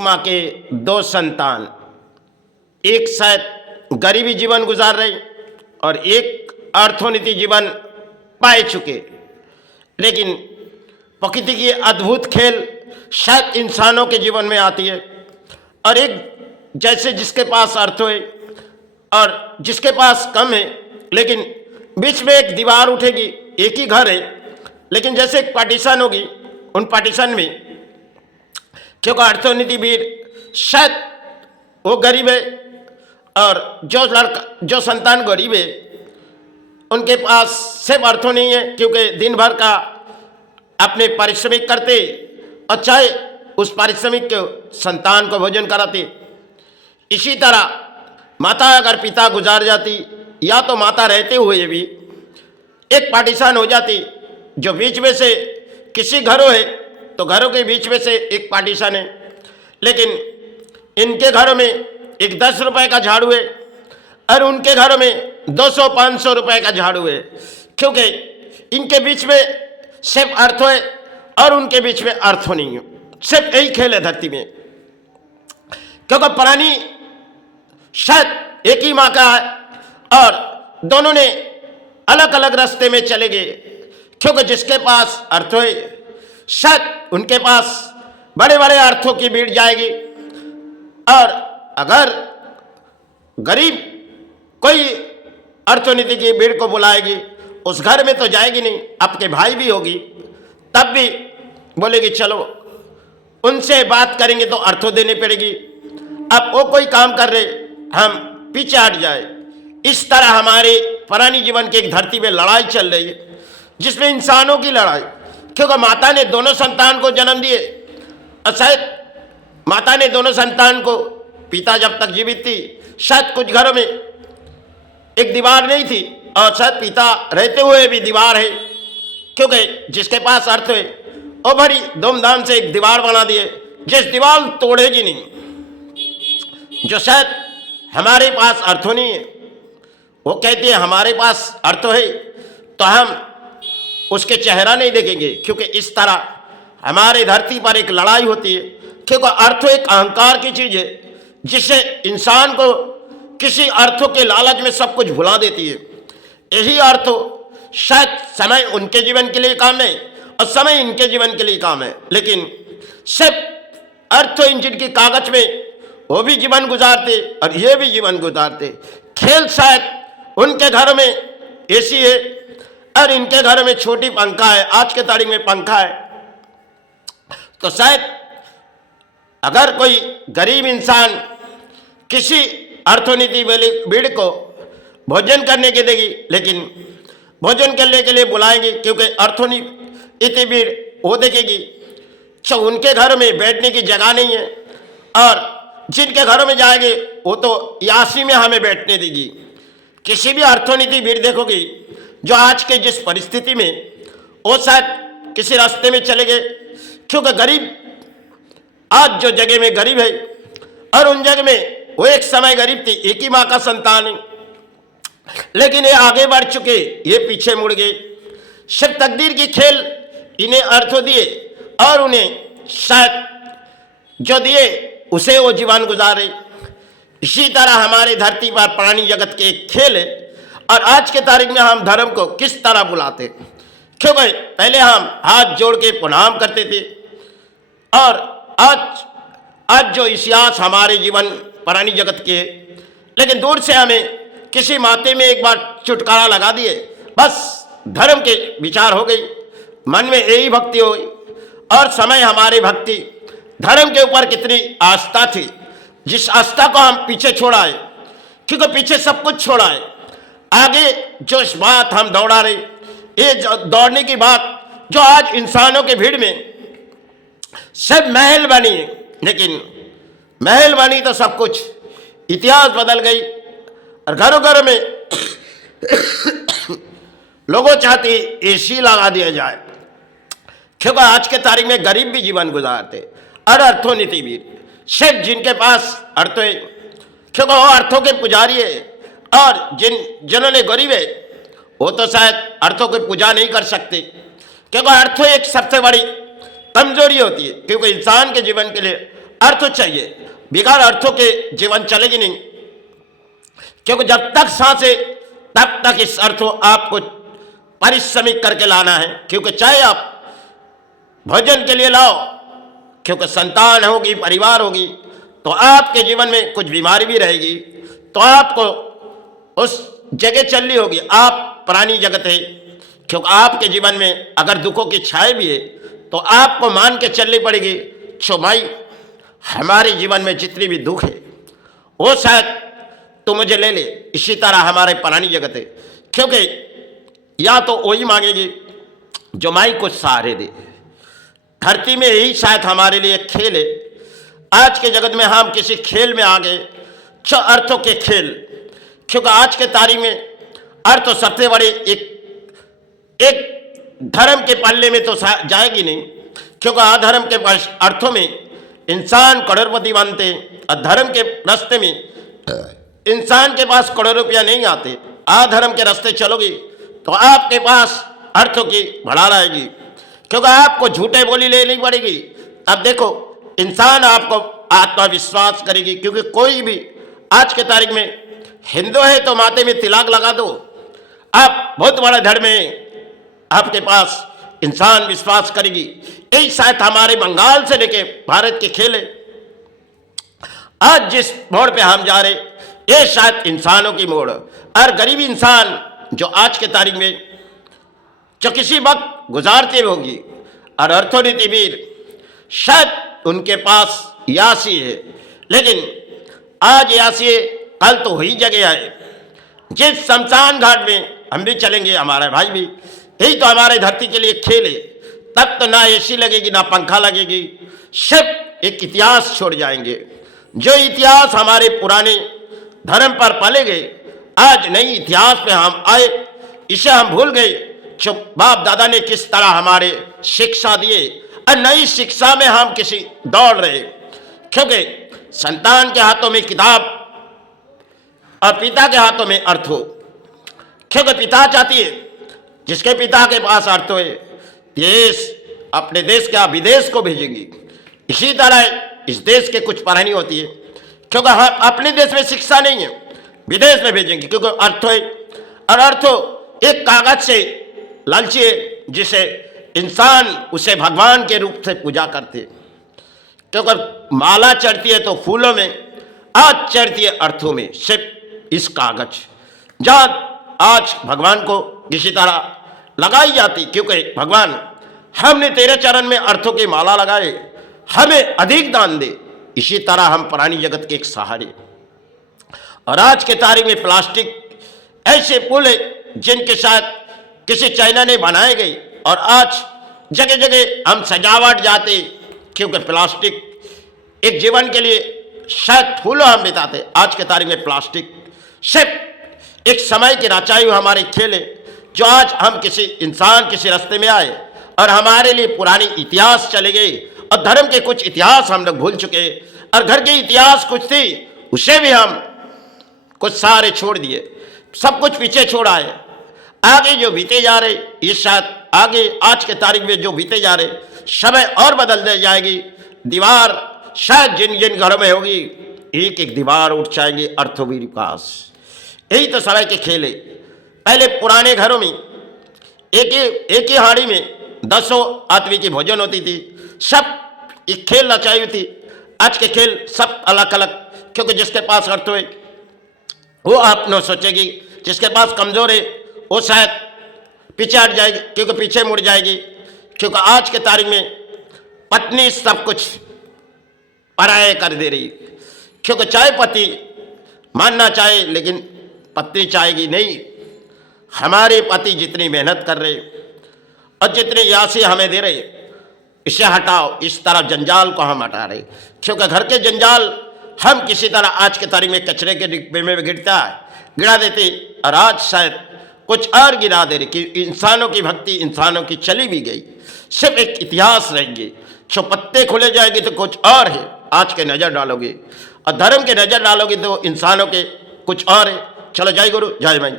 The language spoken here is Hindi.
माँ के दो संतान, एक शायद गरीबी जीवन गुजार रहे और एक अर्थोन्नति जीवन पाए चुके। लेकिन प्रकृति की अद्भुत खेल शायद इंसानों के जीवन में आती है, और एक जैसे जिसके पास अर्थ है और जिसके पास कम है, लेकिन बीच में एक दीवार उठेगी। एक ही घर है लेकिन जैसे एक पार्टीशन होगी, उन पार्टीशन में क्योंकि अर्थोन्नति वीर शायद वो गरीब है और जो संतान गरीब है उनके पास सिर्फ अर्थों नहीं है, क्योंकि दिन भर का अपने पारिश्रमिक करते और चाहे उस पारिश्रमिक के संतान को भोजन कराते। इसी तरह माता अगर पिता गुजार जाती या तो माता रहते हुए भी एक पार्टीशन हो जाती, जो बीच में से किसी घरों है तो घरों के बीच में से एक पार्टीशन है, लेकिन इनके घरों में एक 10 रुपए का झाड़ू है और उनके घरों में 200-500 रुपए का झाड़ू है, क्योंकि इनके बीच में सिर्फ अर्थ है और उनके बीच में अर्थ नहीं है। सिर्फ यही खेल है धरती में, क्योंकि प्राणी शायद एक ही माँ का है और दोनों ने अलग अलग रास्ते में चले गए, क्योंकि जिसके पास अर्थ है शायद उनके पास बड़े बड़े अर्थों की भीड़ जाएगी, और अगर गरीब कोई अर्थोन्नति की भीड़ को बुलाएगी उस घर में तो जाएगी नहीं, आपके भाई भी होगी तब भी बोलेगी चलो उनसे बात करेंगे तो अर्थों देने पड़ेगी। अब वो कोई काम कर रहे हम पीछे हट जाए। इस तरह हमारे पुरानी जीवन की एक धरती में लड़ाई चल रही है, जिसमें इंसानों की लड़ाई, क्योंकि माता ने दोनों संतान को जन्म दिए और शायद माता ने दोनों संतान को, पिता जब तक जीवित थी शायद कुछ घरों में एक दीवार नहीं थी और शायद पिता रहते हुए भी दीवार है, क्योंकि जिसके पास अर्थ है वो बड़ी धूमधाम से एक दीवार बना दिए जिस दीवार तोड़ेगी नहीं। जो शायद हमारे पास अर्थों नहीं है, वो कहती है हमारे पास अर्थ है तो हम उसके चेहरा नहीं देखेंगे, क्योंकि इस तरह हमारे धरती पर एक लड़ाई होती है, क्योंकि अर्थ एक अहंकार की चीज है जिससे इंसान को किसी अर्थों के लालच में सब कुछ भुला देती है। यही अर्थ शायद समय उनके जीवन के लिए काम है और समय इनके जीवन के लिए काम है, लेकिन सिर्फ अर्थ इंजन की कागज में वो भी जीवन गुजारते और ये भी जीवन गुजारते। खेल शायद उनके घर में एसी है और इनके घर में छोटी पंखा है, आज के तारीख में पंखा है। तो शायद अगर कोई गरीब इंसान किसी अर्थोन्नति भीड़ को भोजन करने के देगी, लेकिन भोजन करने के लिए बुलाएंगे क्योंकि अर्थोन्नति भीड़ वो देखेगी तो उनके घर में बैठने की जगह नहीं है, और जिनके घरों में जाएंगे वो तो यासी में हमें बैठने देगी। किसी भी अर्थोन्नति भीड़ देखोगी जो आज के जिस परिस्थिति में वो शायद किसी रास्ते में चले गए, क्योंकि गरीब आज जो जगह में गरीब है और उन जगह में वो एक समय गरीब थी, एक ही माँ का संतान है, लेकिन ये आगे बढ़ चुके, ये पीछे मुड़ गए। सिर्फ तकदीर की खेल इन्हें अर्थ दिए और उन्हें शायद जो दिए उसे वो जीवन गुजारे। इसी तरह हमारे धरती पर प्राणी जगत के एक खेल है, और आज के तारीख में हम धर्म को किस तरह बुलाते, क्योंकि पहले हम हाथ जोड़ के प्रणाम करते थे, और आज जो इतिहास हमारे जीवन प्राणी जगत के, लेकिन दूर से हमें किसी माथे में एक बार चुटकारा लगा दिए, बस धर्म के विचार हो गई, मन में यही भक्ति हो गई। और समय हमारी भक्ति धर्म के ऊपर कितनी आस्था थी, जिस आस्था को हम पीछे छोड़ा है, क्योंकि पीछे सब कुछ छोड़ा है, आगे जो इस बात हम दौड़ा रहे, ये दौड़ने की बात जो आज इंसानों के भीड़ में सब महल बनी है, लेकिन महल बनी तो सब कुछ, इतिहास बदल गई और घरों घरों में लोगों चाहते एसी लगा दिया जाए, क्योंकि आज के तारीख में गरीब भी जीवन गुजारते और अर्थोन्नति भी सिर्फ जिनके पास अर्थ है, क्योंकि वो अर्थों के पुजारी है, और जिन्होंने गरीब है वो तो शायद अर्थों की पूजा नहीं कर सकते, क्योंकि अर्थ एक सबसे बड़ी कमजोरी होती है, क्योंकि इंसान के जीवन के लिए अर्थ चाहिए, बिगैर अर्थों के जीवन चलेगी नहीं। क्योंकि जब तक सांसें तब तक इस अर्थ को आपको परिश्रमिक करके लाना है। क्योंकि चाहे आप भोजन के लिए लाओ, क्योंकि संतान होगी, परिवार होगी, तो आपके जीवन में कुछ बीमारी भी रहेगी, तो आपको उस जगह चलनी होगी। आप प्राणी जगत है, क्योंकि आपके जीवन में अगर दुखों की छाए भी है तो आपको मान के चलनी पड़ेगी। भाई हमारे जीवन में जितनी भी दुख है वो शायद तो मुझे ले ले। इसी तरह हमारे प्राणी जगत है, क्योंकि या तो वही मांगेगी जो माई को सहारे दे। धरती में यही शायद हमारे लिए खेल है। आज के जगत में हम किसी खेल में आ गए, अर्थों के खेल, क्योंकि आज के तारीख में अर्थ सबसे बड़े एक धर्म के पल्ले में तो जाएगी नहीं, क्योंकि अधर्म के अर्थों में इंसान करोड़पति बनते हैं और धर्म के रास्ते में इंसान के पास करोड़ रुपया नहीं आते। अधर्म के रास्ते चलोगे तो आपके पास अर्थों की भड़ाल आएगी, क्योंकि आपको झूठे बोली लेनी पड़ेगी। अब देखो इंसान आपको आत्मविश्वास करेगी, क्योंकि कोई भी आज के तारीख में हिंदू है तो माथे में तिलक लगा दो, आप बहुत बड़ा धर्म है, आपके पास इंसान विश्वास करेगी। यही शायद हमारे बंगाल से लेके भारत के खेल है। आज जिस मोड़ पे हम जा रहे ये शायद इंसानों की मोड़, और गरीब इंसान जो आज के तारीख में जो किसी वक्त गुजारते होगी, और अर्थनीतिवीर शायद उनके पास यासी है, लेकिन आज यासी है, कल तो वही जगह आए। जिस शमशान घाट में हम भी चलेंगे, हमारे भाई भी, यही तो हमारे धरती के लिए खेल है। तब तो ना एसी लगेगी ना पंखा लगेगी, सिर्फ एक इतिहास छोड़ जाएंगे। जो इतिहास हमारे पुराने धर्म पर पले गए, आज नई इतिहास में हम आए, इसे हम भूल गए। जो बाप दादा ने किस तरह हमारे शिक्षा दिए, और नई शिक्षा में हम किसी दौड़ रहे, क्योंकि संतान के हाथों में किताब और पिता के हाथों में अर्थ हो। क्योंकि पिता चाहती है जिसके पिता के पास अर्थ हो, देश अपने देश का विदेश को भेजेंगी। इसी तरह इस देश के कुछ पढ़ानी होती है, क्योंकि हम अपने देश में शिक्षा नहीं है, विदेश में भेजेंगे, क्योंकि अर्थ है। और अर्थ एक कागज से लालची है, जिसे इंसान उसे भगवान के रूप से पूजा करते। क्योंकि माला चढ़ती है तो फूलों में, आज चढ़ती है अर्थों में, सिर्फ इस कागज। जहाँ आज भगवान को किसी तरह लगाई जाती, क्योंकि भगवान हमने तेरे चरण में अर्थों की माला लगाए, हमें अधिक दान दे। इसी तरह हम प्राणी जगत के एक सहारे। और आज के तारीख में प्लास्टिक ऐसे पुल है जिनके शायद किसी चाइना ने बनाए गए, और आज जगह जगह हम सजावट जाते, क्योंकि प्लास्टिक एक जीवन के लिए शायद फूलों हम बिताते। आज के तारीख में प्लास्टिक सिर्फ एक समय की रचाई हुई हमारे खेल है। जो आज हम किसी इंसान किसी रास्ते में आए और हमारे लिए पुरानी इतिहास चले गए, और धर्म के कुछ इतिहास हम लोग भूल चुके, और घर के इतिहास कुछ थी उसे भी हम कुछ सारे छोड़ दिए, सब कुछ पीछे छोड़ आए। आगे जो बीते जा रहे, ये शायद आगे आज के तारीख में जो बीते जा रहे, समय और बदल दे जाएगी। दीवार शायद जिन जिन घरों में होगी, एक एक दीवार उठ जाएंगे अर्थों भी विकास। यही तो समय के खेल है। पहले पुराने घरों में एक ही हाड़ी में 10 आदमी की भोजन होती थी, सब एक खेल रचाई हुई थी। आज के खेल सब अलग अलग, क्योंकि जिसके पास अर्थ है वो आप न सोचेगी, जिसके पास कमजोर है वो शायद पीछे हट जाएगी, क्योंकि पीछे मुड़ जाएगी। क्योंकि आज के तारीख में पत्नी सब कुछ पराये कर दे रही, क्योंकि चाहे पति मानना चाहे, लेकिन पत्नी चाहेगी नहीं। हमारे पति जितनी मेहनत कर रहे और जितनी यासी हमें दे रहे, इसे हटाओ। इस तरह जंजाल को हम हटा रहे, क्योंकि घर के जंजाल हम किसी तरह आज के तारीख में कचरे के डिब्बे में गिरा देते, और आज शायद कुछ और गिरा दे रहे कि इंसानों की भक्ति इंसानों की चली भी गई, सिर्फ एक इतिहास रहेंगे। जो पत्ते खुले जाएंगे तो कुछ और है, आज के नज़र डालोगे और धर्म के नज़र डालोगे तो इंसानों के कुछ और है। चलो, जय गुरु, जय माई।